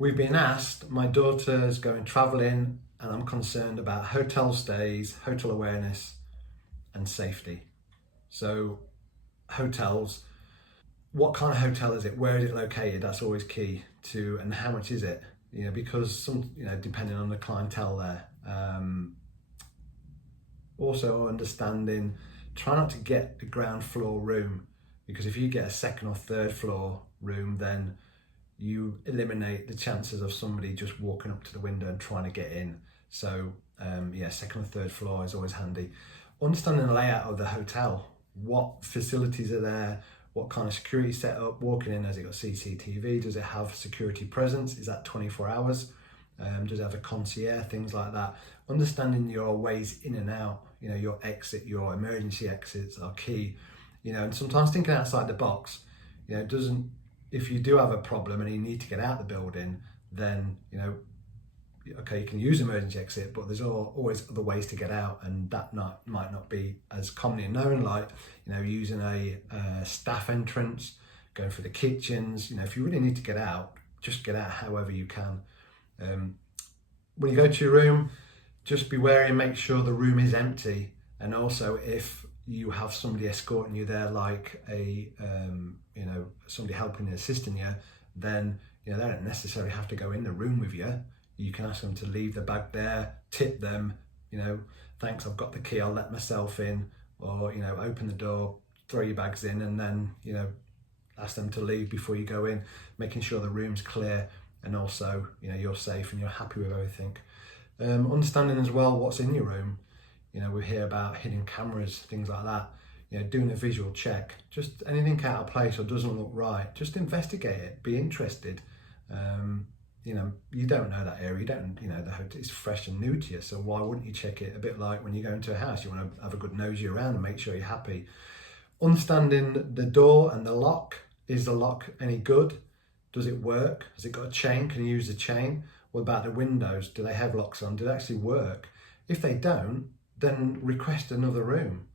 We've been asked, my daughter's going travelling and I'm concerned about hotel stays, hotel awareness and safety. So hotels, what kind of hotel is it? Where is it located? That's always key to, and how much is it? Because depending on the clientele there. Also understanding, try not to get a ground floor room, because if you get a second or third floor room, then you eliminate the chances of somebody just walking up to the window and trying to get in. So second or third floor is always handy. Understanding the layout of the hotel, what facilities are there, what kind of security setup, walking in, has it got CCTV, does it have security presence, is that 24 hours, does it have a concierge, things like that. Understanding your ways in and out, your exit, your emergency exits are key, and sometimes thinking outside the box, if you do have a problem and you need to get out of the building, then okay, you can use emergency exit, but there's always other ways to get out, and that might not be as commonly known, like using a staff entrance, going for the kitchens. If you really need to get out, just get out however you can. When you go to your room, just be wary and make sure the room is empty, and also if you have somebody escorting you there, like somebody helping and assisting you, then they don't necessarily have to go in the room with you. You can ask them to leave the bag there, tip them, thanks, I've got the key, I'll let myself in, or open the door, throw your bags in, and then ask them to leave before you go in, making sure the room's clear, and also you're safe and you're happy with everything. Understanding as well what's in your room. We hear about hidden cameras, things like that. Doing a visual check, just anything out of place or doesn't look right, just investigate it, be interested. You don't know that area, the hotel is fresh and new to you, so why wouldn't you check it? A bit like when you go into a house, you want to have a good nosy around and make sure you're happy. Understanding the door and the lock. Is the lock any good? Does it work? Has it got a chain? Can you use the chain? What about the windows? Do they have locks on? Do they actually work? If they don't, then request another room.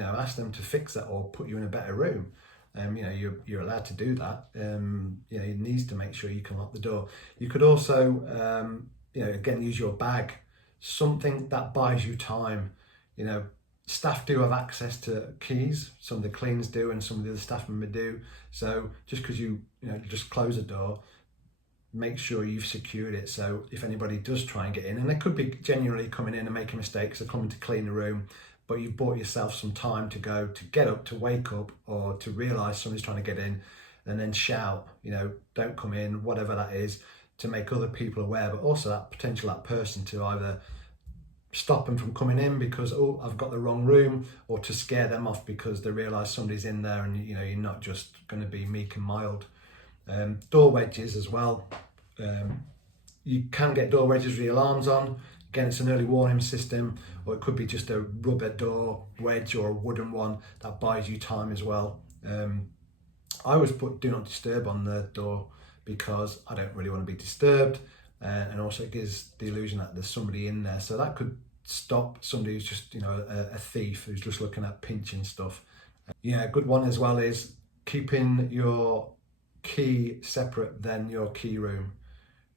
Ask them to fix that or put you in a better room. You're allowed to do that. You need to make sure you can lock the door. You could also, again, use your bag, something that buys you time. Staff do have access to keys. Some of the cleaners do, and some of the other staff members do. So just because you just close the door, make sure you've secured it. So if anybody does try and get in, and they could be genuinely coming in and making mistakes, they're coming to clean the room, but you've bought yourself some time to get up, to wake up, or to realise somebody's trying to get in, and then shout, don't come in, whatever that is, to make other people aware, but also that person to either stop them from coming in because, oh, I've got the wrong room, or to scare them off because they realise somebody's in there, and you're not just going to be meek and mild. Door wedges as well. You can get door wedges with the alarms on. Again, it's an early warning system, or it could be just a rubber door wedge or a wooden one that buys you time as well. I always put do not disturb on the door because I don't really want to be disturbed, and also it gives the illusion that there's somebody in there. So that could stop somebody who's just a thief who's just looking at pinching stuff. A good one as well is keeping your key separate than your key room,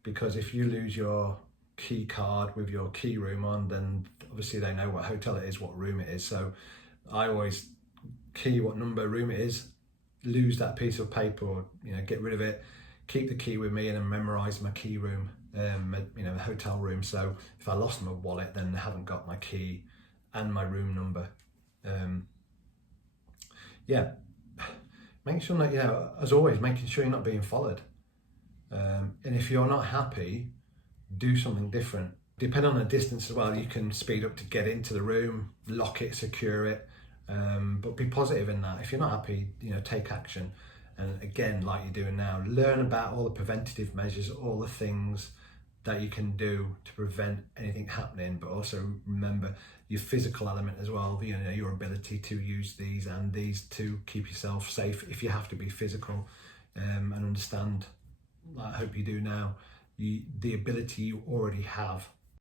because if you lose your key card with your key room on, then obviously they know what hotel it is, what room it is. So I always key what number room it is, lose that piece of paper, or get rid of it, keep the key with me, and then memorize my key room, the hotel room. So if I lost my wallet, then I haven't got my key and my room number. Make sure that, as always, making sure you're not being followed. And if you're not happy, do something different. Depending on the distance as well, you can speed up to get into the room, lock it, secure it, but be positive in that. If you're not happy, take action. And again, like you're doing now, learn about all the preventative measures, all the things that you can do to prevent anything happening, but also remember your physical element as well, your ability to use these and these to keep yourself safe if you have to be physical, and understand, I hope you do now, the ability you already have